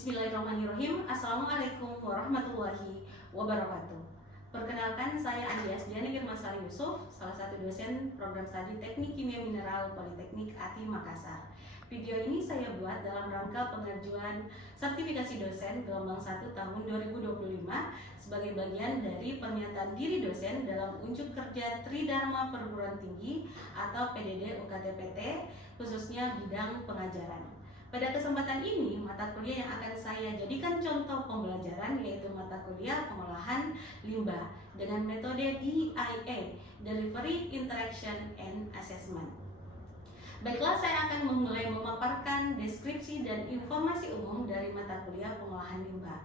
Bismillahirrahmanirrahim. Assalamualaikum warahmatullahi wabarakatuh. Perkenalkan, saya Andi Asdiana Girmasari Yusuf, salah satu dosen program studi Teknik Kimia Mineral Politeknik ATI Makassar. Video ini saya buat dalam rangka pengajuan sertifikasi dosen gelombang 1 tahun 2025 sebagai bagian dari pernyataan diri dosen dalam unjuk kerja Tridharma Perguruan Tinggi atau PDD UKT-PT, khususnya bidang pengajaran. Pada kesempatan ini, mata kuliah yang akan saya jadikan contoh pembelajaran yaitu mata kuliah pengolahan limbah dengan metode DIA, Delivery, Interaction, and Assessment. Baiklah, saya akan memulai memaparkan deskripsi dan informasi umum dari mata kuliah pengolahan limbah.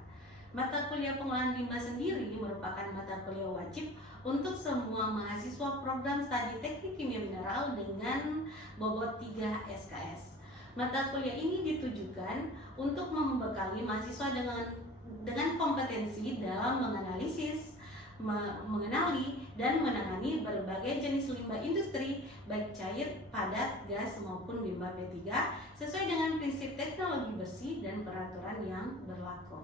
Mata kuliah pengolahan limbah sendiri merupakan mata kuliah wajib untuk semua mahasiswa program studi Teknik Kimia Mineral dengan bobot 3 SKS. Mata kuliah ini ditujukan untuk membekali mahasiswa dengan kompetensi dalam menganalisis, mengenali, dan menangani berbagai jenis limbah industri, baik cair, padat, gas, maupun limbah B3, sesuai dengan prinsip teknologi bersih dan peraturan yang berlaku.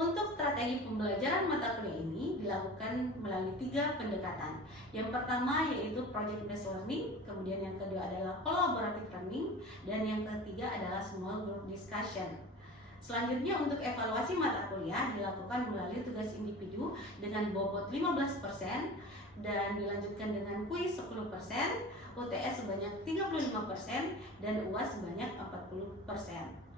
Untuk strategi pembelajaran mata kuliah ini dilakukan melalui 3 pendekatan. Yang pertama yaitu project based learning, kemudian yang kedua adalah collaborative learning, dan yang ketiga adalah small group discussion. Selanjutnya untuk evaluasi mata kuliah dilakukan melalui tugas individu dengan bobot 15% dan dilanjutkan dengan kuis 10%, UTS sebanyak 35% dan UAS sebanyak 40%.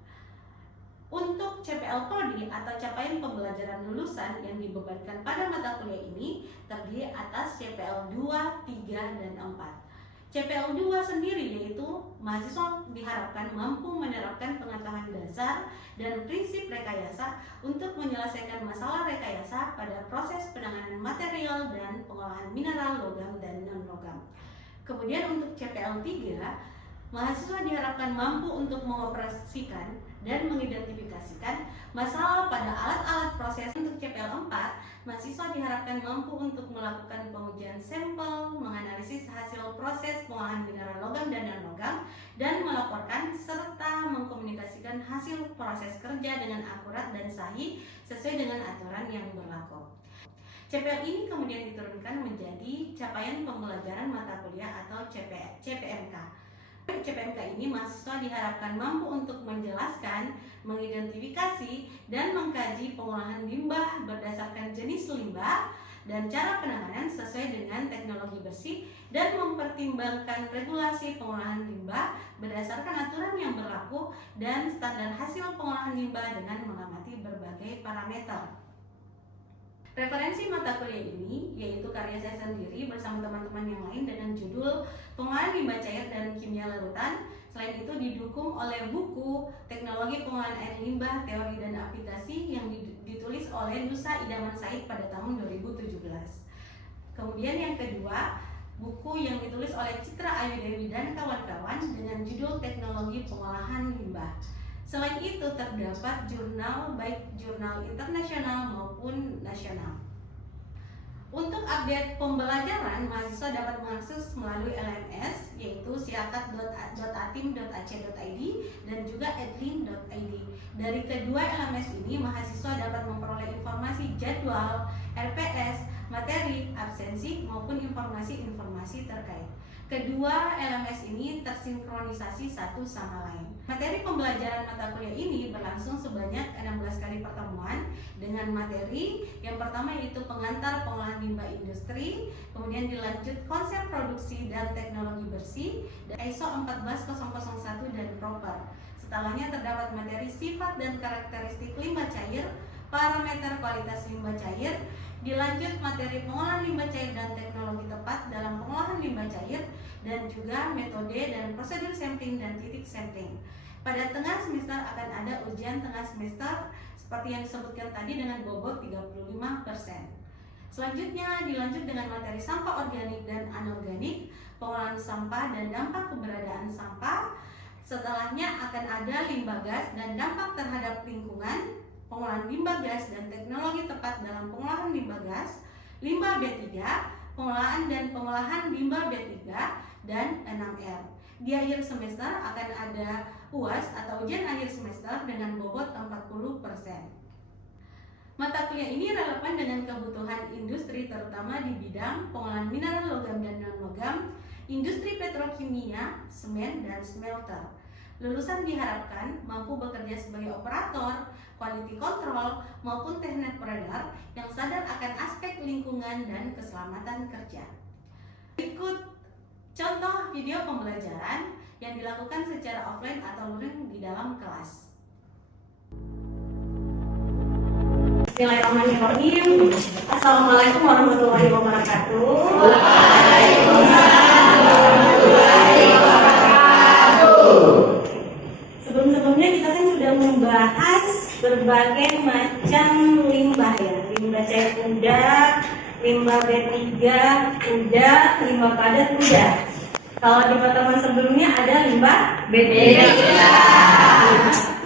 Untuk CPL Prodi atau capaian pembelajaran lulusan yang dibebankan pada mata kuliah ini terdiri atas CPL 2, 3, dan 4. CPL 2 sendiri yaitu mahasiswa diharapkan mampu menerapkan pengetahuan dasar dan prinsip rekayasa untuk menyelesaikan masalah rekayasa pada proses penanganan material dan pengolahan mineral, logam, dan non-logam. Kemudian untuk CPL 3, mahasiswa diharapkan mampu untuk mengoperasikan dan mengidentifikasikan masalah pada alat-alat proses. Untuk CPL 4, mahasiswa diharapkan mampu untuk melakukan pengujian sampel, menganalisis hasil proses pengolahan mineral logam dan non-logam, dan melaporkan serta mengkomunikasikan hasil proses kerja dengan akurat dan sahih sesuai dengan aturan yang berlaku. CPL ini kemudian diturunkan menjadi capaian pembelajaran mata kuliah atau CPMK. CPMK ini mahasiswa diharapkan mampu untuk menjelaskan, mengidentifikasi, dan mengkaji pengolahan limbah berdasarkan jenis limbah dan cara penanganan sesuai dengan teknologi bersih dan mempertimbangkan regulasi pengolahan limbah berdasarkan aturan yang berlaku dan standar hasil pengolahan limbah dengan mengamati berbagai parameter. Referensi mata kuliah ini yaitu karya saya sendiri bersama teman-teman yang lain dengan judul Pengolahan Limbah Cair dan Kimia Larutan. Selain itu didukung oleh buku Teknologi Pengolahan Air Limbah, Teori dan Aplikasi yang ditulis oleh Nusa Idaman Said pada tahun 2017. Kemudian yang kedua, buku yang ditulis oleh Citra Ayu Dewi dan kawan-kawan dengan judul Teknologi Pengolahan Limbah. Selain itu terdapat jurnal baik jurnal internasional maupun nasional. Untuk update pembelajaran, mahasiswa dapat mengakses melalui LMS yaitu siakat.atim.ac.id dan juga edlink.id. Dari kedua LMS ini, mahasiswa dapat memperoleh informasi jadwal, RPS, materi, absensi, maupun informasi-informasi terkait. Kedua LMS ini tersinkronisasi satu sama lain. Materi pembelajaran mata kuliah ini berlangsung sebanyak 16 kali pertemuan dengan materi yang pertama yaitu pengantar pengolahan limbah industri, kemudian dilanjut konsep produksi dan teknologi bersih, dan ISO 14001 dan proper. Setelahnya terdapat materi sifat dan karakteristik limbah cair, parameter kualitas limbah cair, dilanjut materi pengolahan limbah cair dan teknologi tepat dalam pengolahan limbah cair, dan juga metode dan prosedur sampling dan titik sampling. Pada tengah semester akan ada ujian tengah semester seperti yang disebutkan tadi dengan bobot 35%. Selanjutnya dilanjut dengan materi sampah organik dan anorganik, pengolahan sampah dan dampak keberadaan sampah. Setelahnya akan ada limbah gas dan dampak terhadap lingkungan, pengolahan limbah gas dan teknologi tepat dalam pengolahan limbah gas, limbah B3, pengolahan dan pengolahan limbah B3, dan 6R. Di akhir semester akan ada UAS atau ujian akhir semester dengan bobot 40%. Mata kuliah ini relevan dengan kebutuhan industri terutama di bidang pengolahan mineral logam dan non-logam, industri petrokimia, semen, dan smelter. Lulusan diharapkan mampu bekerja sebagai operator, quality control, maupun technopreneur yang sadar akan aspek lingkungan dan keselamatan kerja. Berikut contoh video pembelajaran yang dilakukan secara offline atau luring di dalam kelas. Bismillahirrahmanirrahim. Assalamualaikum warahmatullahi wabarakatuh. Waalaikumsalam warahmatullahi wabarakatuh. Sebelum-sebelumnya kita kan sudah membahas berbagai macam limbah ya. Limbah cair udah, limbah B3 udah, limbah padat udah. Kalau di pertemuan sebelumnya ada limbah B3.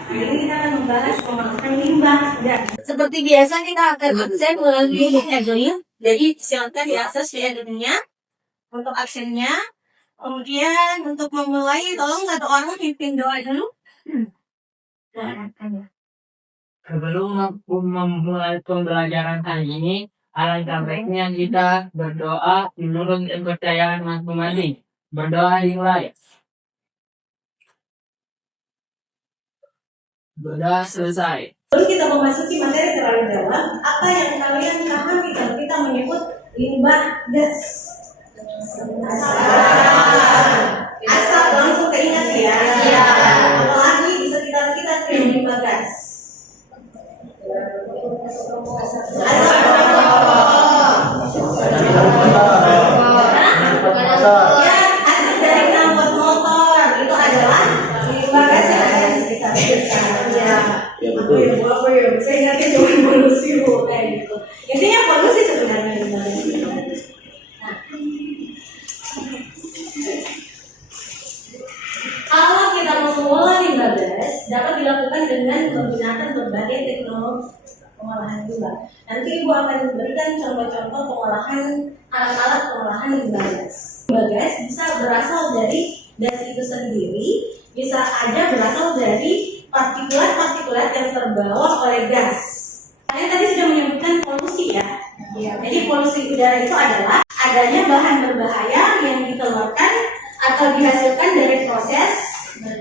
Hari ini kita akan membahas pengolahan limbah. Seperti biasa kita akan absen melalui Edony. Jadi silakan diakses di Edony-nya untuk aksennya. Kemudian untuk memulai, tolong satu orang pimpin doa dulu. Sebelum memulai pembelajaran hari ini, alangkah baiknya kita berdoa menurut kepercayaan masing-masing. Berdoa dimulai. Berdoa selesai. Sebelum kita memasuki materi terlalu dalam, apa yang kalian pahami kalau kita menyebut limbah gas? Asap langsung keingat ya. Apalagi di sekitar kita tuh yang limbah gas. Ya, asap dari knalpot motor itu adalah limbah gas yang ada di sekitar kita. Ya betul. Apa ya? Saya ingatnya cuma polusi kayak gitu. Intinya polusi sebenarnya. Nah, kalau kita mau mengolah limbah gas, dapat dilakukan dengan menggunakan berbagai teknologi pengolahan limbah. Nanti Ibu akan berikan contoh-contoh pengolahan alat-alat pengolahan limbah gas. Limbah gas bisa berasal dari gas itu sendiri, bisa aja berasal dari partikulat-partikulat yang terbawa oleh gas. Kalian tadi sudah menyebutkan polusi ya. Jadi polusi udara itu adalah adanya bahan berbahaya yang dikeluarkan atau dihasilkan dari proses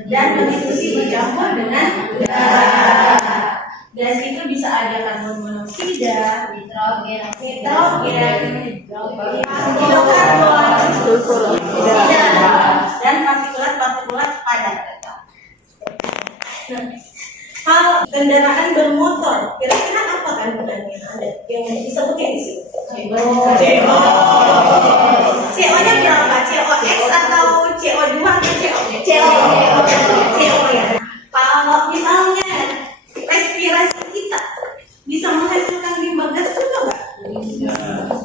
dan berdiskusi bercampur dengan udara. Gas itu bisa ada karbon monoksida, nitrogen, hidrokarbon, dan partikulat-partikulat padat. Kalau kendaraan bermotor, kira-kira apa kandungannya ada yang disebutnya di sini? CO-nya berapa? COX atau CO2 atau CO ya. Kalau misalnya respirasi kita bisa menghasilkan limbah gas juga nggak?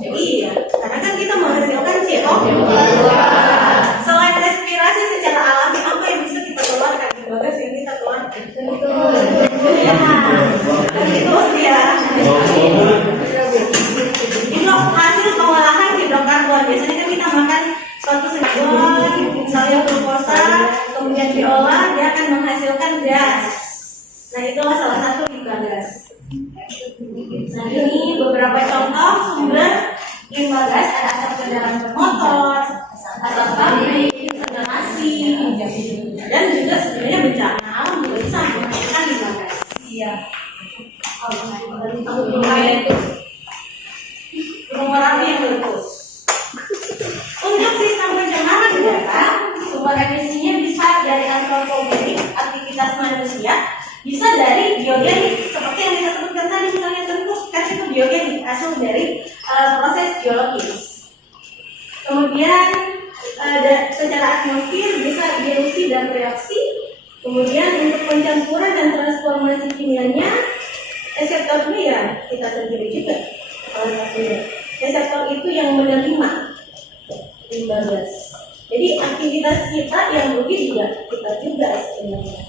Iya, karena kan kita menghasilkan CO2. Selain respirasi secara alami, apa yang bisa kita keluarkan? Limbah gas yang kita keluarkan itu ya. Itu hasil pengolahan hidrokarbon. Biasanya kan kita makan suatu senyawa, misalnya glukosa, kemudian diolah, dia akan menghasilkan gas. Nah, itulah salah satu limbah gas. Nah, ini beberapa contoh sumber limbah gas. Ada asap kendaraan bermotor, asap pabrik, instalasi, dan juga sebenarnya bencana alam juga bisa menghasilkan limbah gas. Iya. Gunung Merapi yang meletus. Untuk sistem pencemaran udara, sumber emisinya bisa dari antropogenik, aktivitas manusia, bisa dari biogenik, seperti yang kita sebutkan tadi, misalnya terus kan itu biogenik, hasil dari proses biologis. Kemudian secara atmosfer bisa dilusi dan reaksi. Kemudian untuk pencampuran dan transformasi kimianya, reseptornya ya kita sendiri juga. Reseptor itu yang menerima limbah gas. Jadi aktivitas kita yang rugi juga kita juga sebenarnya.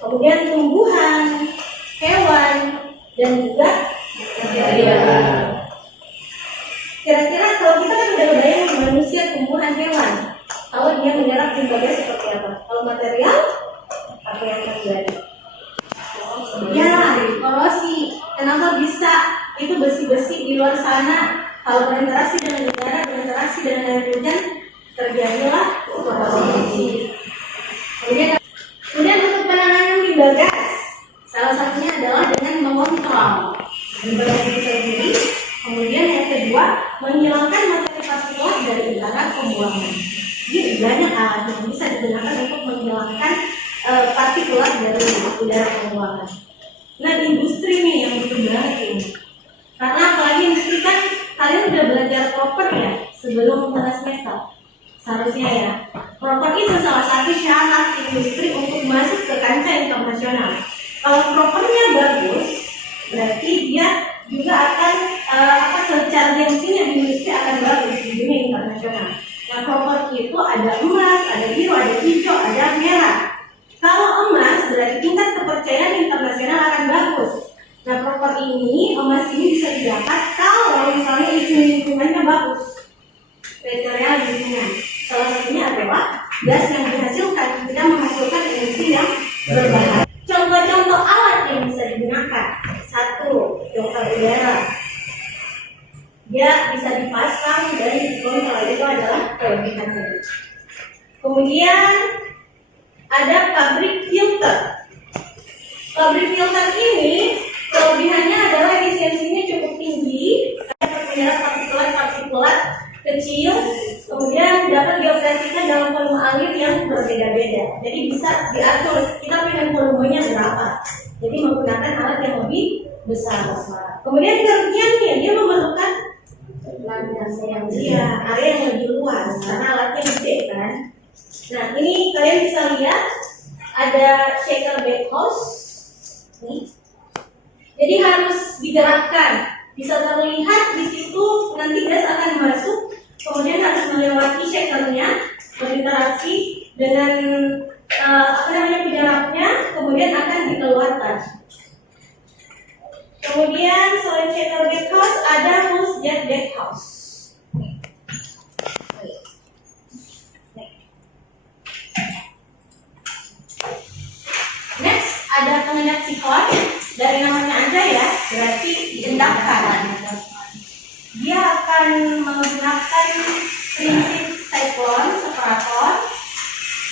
Kemudian tumbuhan, hewan, dan juga manusia. Kira-kira kalau kita kan udah bayangin manusia, tumbuhan, hewan, kalau dia dengan air hujan terjadilah korupsi. Kemudian untuk penanganan limbah gas, salah satunya adalah dengan mengontrol limbah gas itu sendiri. Kemudian yang kedua, menghilangkan materi partikulat dari udara pembuangan. Jadi banyak alat yang bisa digunakan untuk menghilangkan partikulat dari udara pembuangan. Nah, industri nih yang butuh banget ini. Karena apalagi industri kan kalian udah belajar proper ya sebelum tengah semester. Seharusnya ya. Proper itu salah satu syarat industri untuk masuk ke kancah internasional. Kalau propernya bagus, berarti dia juga akan secara gengsinya di industri akan bagus di dunia internasional. Nah, proper itu ada emas, ada biru, ada hijau, ada merah. Kalau emas berarti tingkat kepercayaan internasional akan bagus. Nah, proper ini, emas ini bisa didapat kalau misalnya isu lingkungannya bagus. Kriteria lingkungan. Salah satunya adalah gas yang dihasilkan tidak menghasilkan emisi yang berbahaya. Contoh-contoh alat yang bisa digunakan. Satu, filter udara. Dia bisa dipasang dan dikontrol, itu adalah kelebihannya. Kemudian ada pabrik filter. Pabrik filter ini kelebihannya adalah efisiensinya cukup tinggi, dapat menyerap partikulat-partikulat kecil, kemudian dapat dioperasikan dalam volume air yang berbeda-beda. Jadi bisa diatur kita pengen volumenya berapa. Jadi menggunakan alat yang lebih besar. Kemudian kelebihannya dia memerlukan area yang lebih luas karena alatnya gede kan. Nah, ini kalian bisa lihat ada shaker backhouse nih. Jadi harus digerakkan. Bisa terlihat di situ nanti gas akan masuk, kemudian harus melewati shakernya, berinteraksi dengan penyerapnya, kemudian akan dikeluarkan. Kemudian selain shaker backhouse ada hose jet backhouse. Next ada pengendap sikon. Dari namanya aja ya, berarti diendapkan. Dia akan menggunakan prinsip siklon separator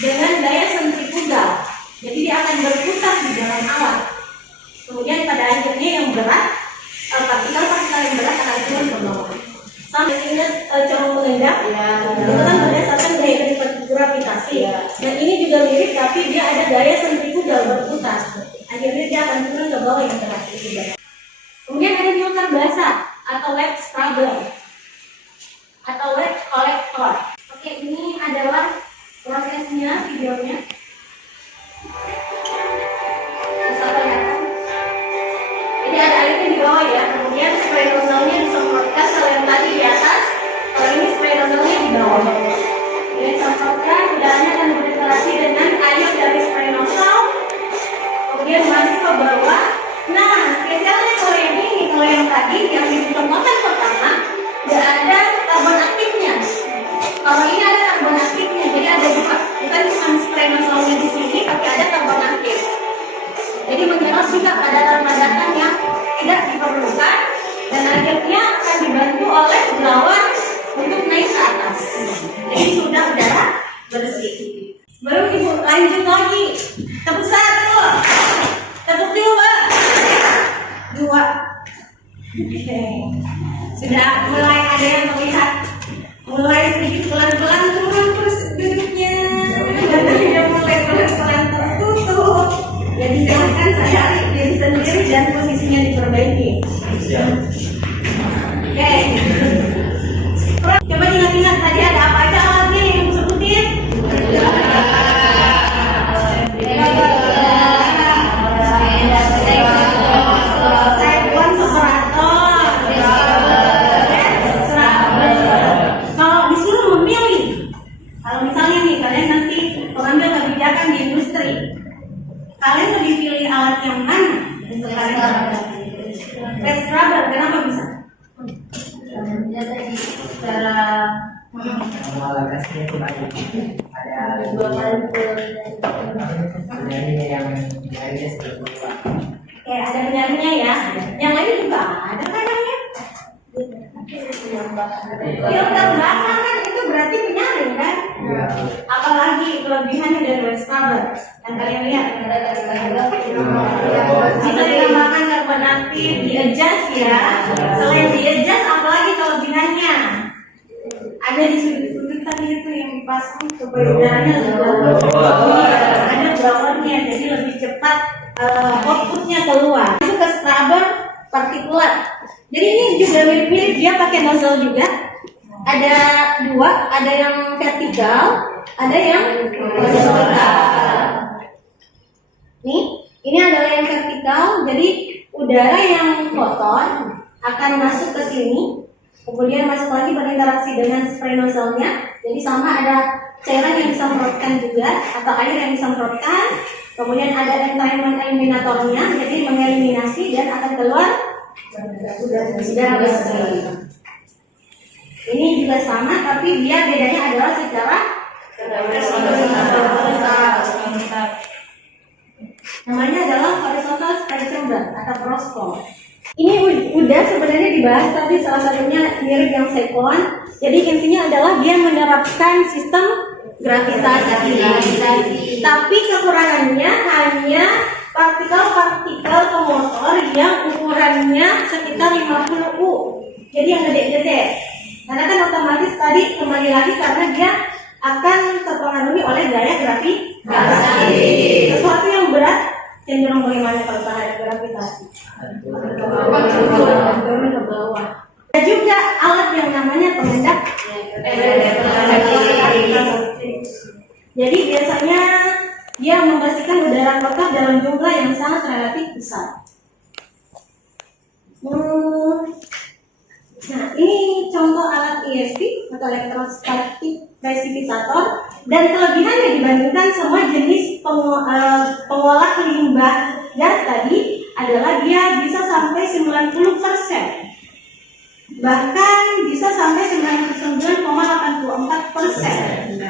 dengan daya sentrifugal. Jadi dia akan berputar di dalam alat. Kemudian pada akhirnya yang berat, partikel-partikel yang berat akan turun ke bawah. Sampai ingat corong pengendap ya, itu kan berdasarkan daya gravitasi ya. Dan ini juga mirip, tapi dia ada daya sentrifugal berputar. Akhirnya dia akan turun ke bawah yang berat itu. Kemudian ada filter basah atau wet scrubber atau wet collector. Oke, ini adalah prosesnya, videonya. Bisa kelihatan. Jadi ada airnya di bawah ya. Kemudian spray nozzle-nya disemprotkan. Kalau yang tadi di atas, kalau ini spray nozzle-nya di bawah. Jadi disemprotkan, udaranya akan berinteraksi dengan air dari spray nozzle. Kemudian masuk ke bawah. Nah, spesialnya kalau yang ini, kalau yang tadi yang ditemukan pertama, tidak ada karbon aktifnya. Kalau ini ada karbon aktifnya, jadi ada juga, bukan cuma spray nozzle-nya di sini, tapi ada karbon aktif. Jadi menyerap juga padatan-padatan yang tidak diperlukan, dan akhirnya akan dibantu oleh blower untuk naik ke atas. Jadi sudah udara bersih. Baru ibu lanjut lagi. Tepuk satu, tepuk dua, dua. Oke. Sudah mulai ada yang terlihat, mulai sedikit pelan-pelan turun terus duduknya, dan sudah mulai pelan-pelan tertutup. Jadi silahkan sadari diri sendiri dan posisinya diperbaiki. Oke. Coba ingat-ingat tadi ada apa aja alatnya yang ibu sebutin? Siklon separator. Kalau disuruh memilih, kalau misalnya nih kalian nanti pengambil kebijakan di industri, kalian lebih pilih alat yang mana untuk kalian? Wet scrubber, kenapa bisa? Ya tadi secara Gasnya itu banyak. Ada dua kali penyanyi yang nyarinya seperti itu. Oke, ada penyaringnya ya. Yang lain juga ada kadangnya. Filter basah kan itu kelebihannya dari wet scrubber yang kalian lihat. Jika ditambahkan karbon aktif di adjust ya. Selain di adjust, apalagi kelebihannya? Ada di sudut-sudut tadi itu yang dipasang supaya udaranya lebih ada blowernya, jadi lebih cepat outputnya keluar. Masuk ke scrubber partikulat. Jadi ini juga mirip-mirip, dia pakai nozzle juga. Ada dua, ada yang vertikal, ada yang horizontal. Nih, ini adalah yang vertikal, jadi udara yang kotor akan masuk ke sini, kemudian masuk lagi berinteraksi dengan spray nozzle-nya. Jadi sama ada cairan yang disemprotkan juga atau air yang disemprotkan. Kemudian ada entrainment eliminatornya, jadi mengeliminasi dan akan keluar udara bersih. Ini juga sama, tapi dia bedanya adalah secara namanya adalah horizontal spray chamber atau roscom. Ini udah sebenarnya dibahas, tapi salah satunya mirip yang second. Jadi intinya adalah dia menerapkan sistem gravitasi. Tapi kekurangannya hanya partikel-partikel pemotor yang ukurannya sekitar 50 U. Jadi yang gede-gede. Karena kan otomatis tadi kembali lagi karena dia akan terpengaruhi oleh gaya gravitasi. Sesuatu yang berat cenderung bagaimana kalau terhadap gravitasi? Turun ke bawah. Ada juga alat yang namanya pengendap. Jadi biasanya dia membersihkan udara kotor dalam jumlah yang sangat relatif besar. Nah, ini contoh alat ESP atau elektrostatik precipitator, dan kelebihannya dibandingkan semua jenis pengolah limbah gas tadi adalah dia bisa sampai 90%. Bahkan bisa sampai 99,84%.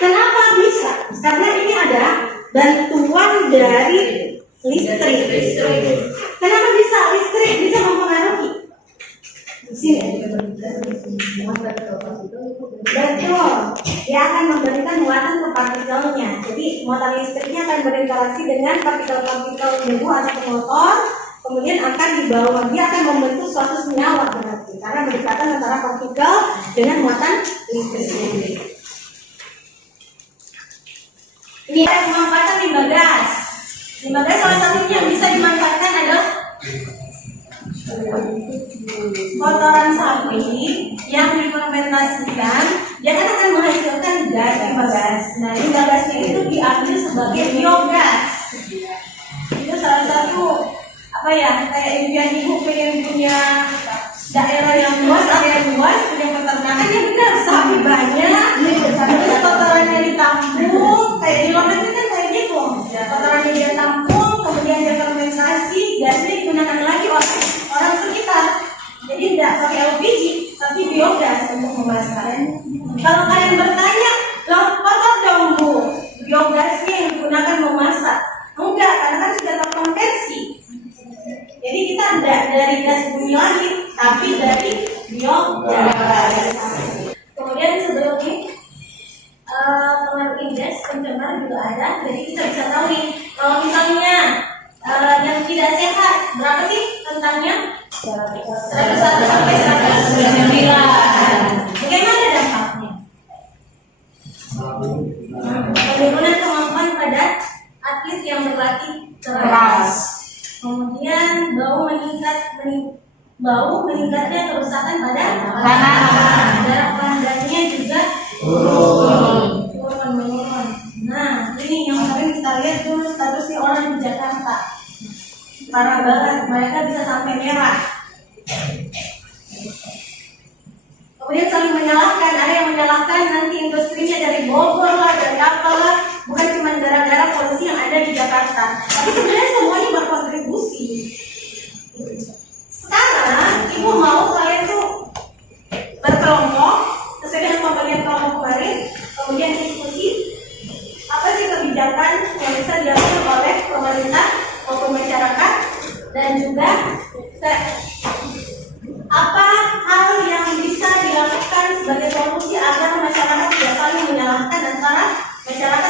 Kenapa bisa? Karena ini ada bantuan dari listrik. Kenapa bisa? Listrik bisa mempengaruhi. Sini. Betul. Dia akan memberikan muatan ke partikelnya. Jadi muatan listriknya akan berinteraksi dengan partikel-partikel debu atau pemotor. Kemudian akan dibawa, dia akan membentuk suatu senyawa berarti karena berdekatan antara partikel dengan muatan listriknya. Ini pemanfaatan limbah gas. Limbah gas salah satunya yang bisa dimanfaatkan adalah kotoran sapi yang difermentasikan, dia kan akan menghasilkan gas limbah gas. Nah, limbah gasnya itu diambil sebagai biogas. Itu salah satu apa ya, kayak impian ibu pengen punya daerah yang luas, area luas, punya peternakan yang benar sapi banyak, terus kotorannya ditampung, kayak di Lombok itu kan kayak gitu, kotorannya dia tampung, kemudian dia fermentasi, gasnya digunakan lagi oleh orang sekitar. Jadi tidak pakai LPG, tapi biogas untuk memasak. Kalau kalian bertanya, loh kotor dong Bu, biogasnya yang digunakan memasak? Enggak, karena kan sudah terkonversi. Jadi kita tidak dari gas bumi lagi, tapi dari biogas. Kemudian sebelum ini pengaruh indeks pencemar juga ada, jadi kita bisa tahu nih kalau misalnya yang tidak sehat berapa sih tentangnya? 101 sampai 109. Bagaimana dampaknya? Penurunan kemampuan pada atlet yang berlatih keras. Kemudian meningkatnya kerusakan pada tanah. Darah pandangnya juga menurun. Nah, ini yang sering kita lihat dulu statusnya orang di Jakarta. Parah banget, mereka bisa sampai merah. Kemudian saling menyalahkan, ada yang menyalahkan nanti industrinya dari Bogor lah, dari apalah, bukan cuma gara-gara polusi yang ada di Jakarta. Tapi sebenarnya semuanya berkontribusi. Sekarang ibu mau kalian tuh berkelompok sesuai dengan pembagian kelompok kemarin, kemudian diskusi apa sih kebijakan yang bisa dilakukan oleh pemerintah maupun masyarakat, dan juga apa hal yang bisa dilakukan sebagai solusi agar masyarakat tidak saling menyalahkan antara masyarakat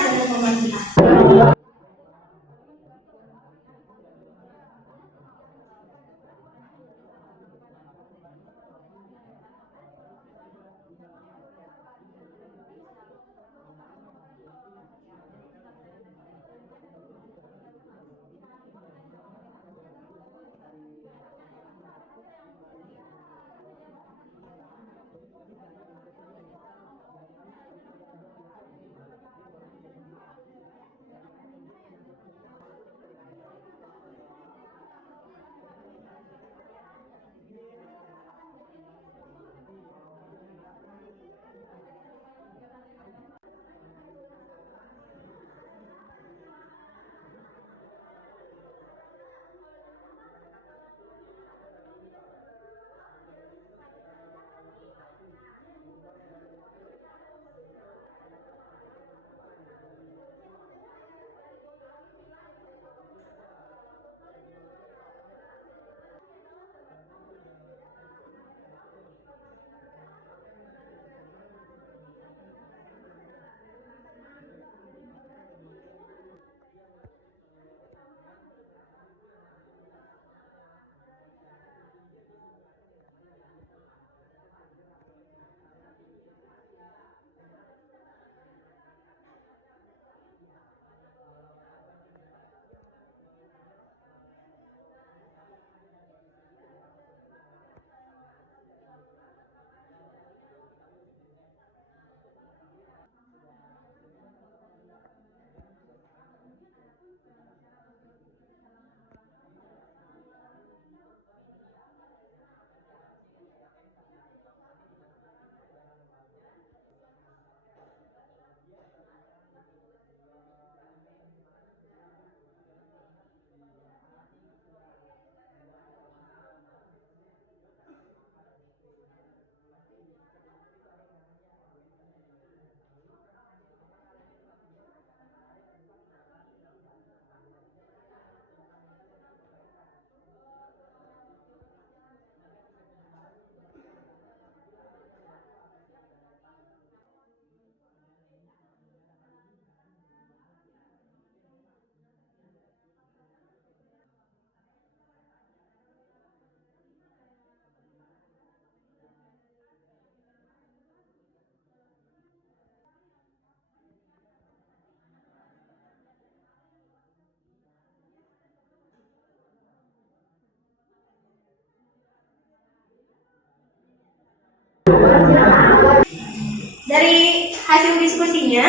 Dari hasil diskusinya,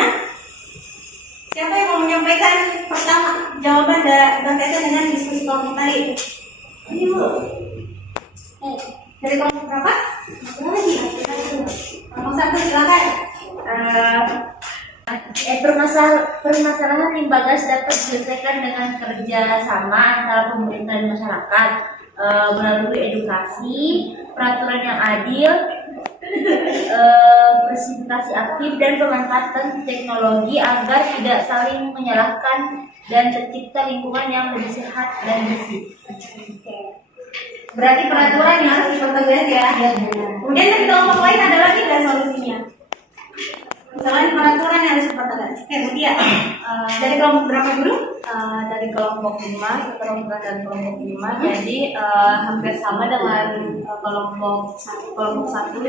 siapa yang mau menyampaikan pertama jawaban berkaitan dengan diskusi kelompok tadi? Ini Bu. Dari kelompok berapa? Lagi. Kelompok 1 silakan. Permasalahan limbah gas dapat diselesaikan dengan kerja sama antara pemerintah dan masyarakat melalui edukasi, peraturan yang adil, partisipasi aktif dan pemanfaatan teknologi agar tidak saling menyalahkan dan tercipta lingkungan yang lebih sehat dan bersih. Berarti peraturan yang harus dipertegas ya. Kemudian dari kelompok lain ada lagi nggak solusinya? Selain peraturan yang harus dipertegas. Kemudian dari kelompok berapa dulu? Dari kelompok 5, kelompok dan kelompok 5, jadi hampir sama dengan kelompok 1,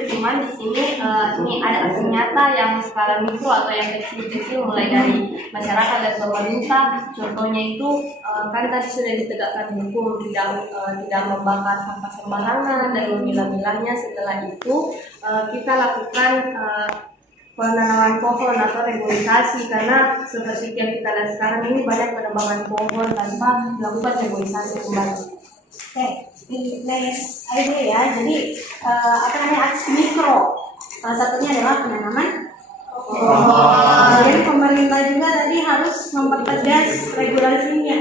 cuman di sini ini ada aksi nyata yang skala mikro atau yang kecil-kecil mulai dari masyarakat dan pemerintah. Contohnya itu kan tadi sudah ditegakkan hukum tidak membakar sampah sembarangan dan memilah-milahnya. Setelah itu kita lakukan penanaman pohon atau reboisasi, karena seperti yang kita lihat sekarang ini banyak penebangan pohon tanpa melakukan reboisasi kembali. Oke, next idea ya. Jadi aksi mikro. Salah satunya adalah penanaman pohon. Jadi pemerintah juga tadi harus mempertegas regulasinya.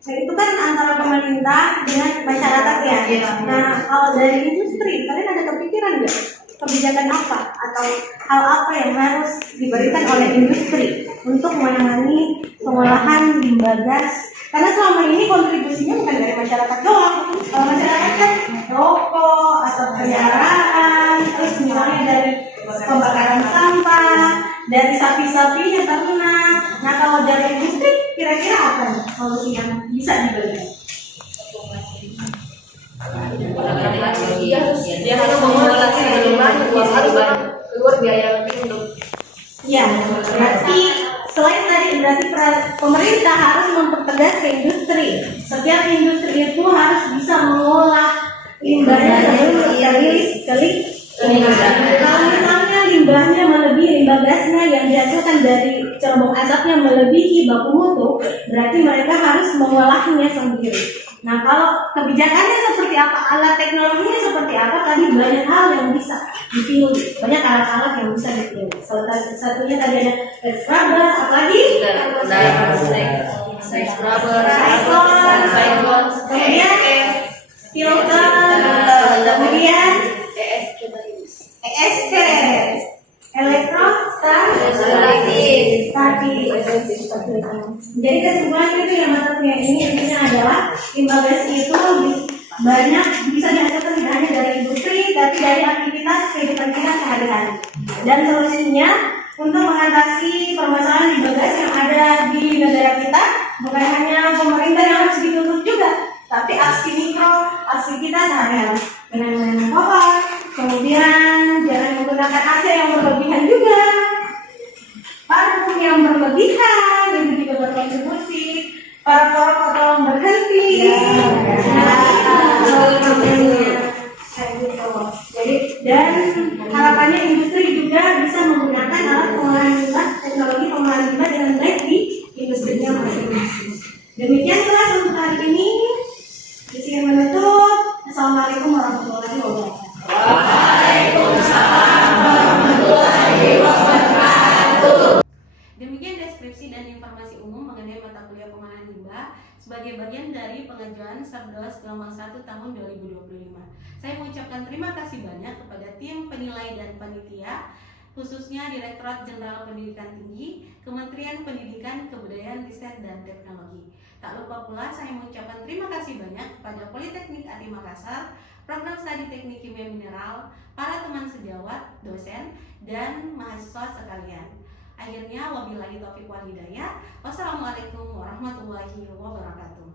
Jadi itu kan antara pemerintah dengan masyarakat ya. Nah, kalau dari industri, kalian ada kepikiran nggak? Kebijakan apa atau hal apa yang harus diberikan oleh industri untuk menangani pengolahan limbah gas? Karena selama ini kontribusinya bukan dari masyarakat doang. Kalau masyarakat kan rokok, asap kendaraan, terus misalnya dari pembakaran sampah, dari sapi-sapinya ternak. Nah, kalau dari industri kira-kira apa nih solusi yang bisa diberikan? Dia harus mengolah sebelumnya, harus keluar biaya lebih untuk. Ya, berarti selain tadi berarti pemerintah harus mempertegas ke industri. Setiap industri itu harus bisa mengolah limbahnya sebelum dirilis ke lingkungan. Kalau misalnya limbahnya melebihi limbah gasnya yang dihasilkan dari cerobong asapnya melebihi baku mutu, berarti mereka harus mengolahnya sendiri. Nah, kalau kebijakannya seperti apa, alat teknologinya seperti apa, tadi banyak hal yang bisa dipilih, banyak alat-alat yang bisa dipilih. Salah satunya tadi ada scrubber, apa lagi? Scrubber, kemudian filter, kemudian ESP, elektrostati. Jadi kesimpulannya itu yang maksudnya ini intinya adalah limbah gas itu banyak bisa dihasilkan tidak hanya dari industri, tapi dari aktivitas kehidupan kita sehari-hari. Dan solusinya untuk mengatasi permasalahan limbah gas yang ada di negara kita, bukan hanya pemerintah yang harus dituntut juga, tapi aksi mikro, aksi kita sehari-hari dengan menanam pohon, kemudian jangan menggunakan AC yang berlebihan juga, parfum yang berlebihan itu juga berkontribusi, para perokok tolong berhenti. Jadi dan harapannya industri juga bisa menggunakan alat pengolahan limbah, teknologi pengolahan limbah dengan baik di industrinya masing-masing. Demikian kelas untuk hari ini. Di sini menutup. Assalamualaikum warahmatullahi wabarakatuh. Demikian deskripsi dan informasi umum mengenai mata kuliah pengolahan limbah sebagai bagian dari pengajuan Sabdos Gelombang 1 tahun 2025. Saya mengucapkan terima kasih banyak kepada tim penilai dan panitia, khususnya Direktorat Jenderal Pendidikan Tinggi, Kementerian Pendidikan, Kebudayaan, Riset, dan Teknologi. Tak lupa pula saya mengucapkan terima kasih banyak kepada Politeknik ATI Makassar, Program Studi Teknik Kimia Mineral, para teman sejawat, dosen, dan mahasiswa sekalian. Akhirnya, wabillahi taufiq wal hidayah. Wassalamualaikum warahmatullahi wabarakatuh.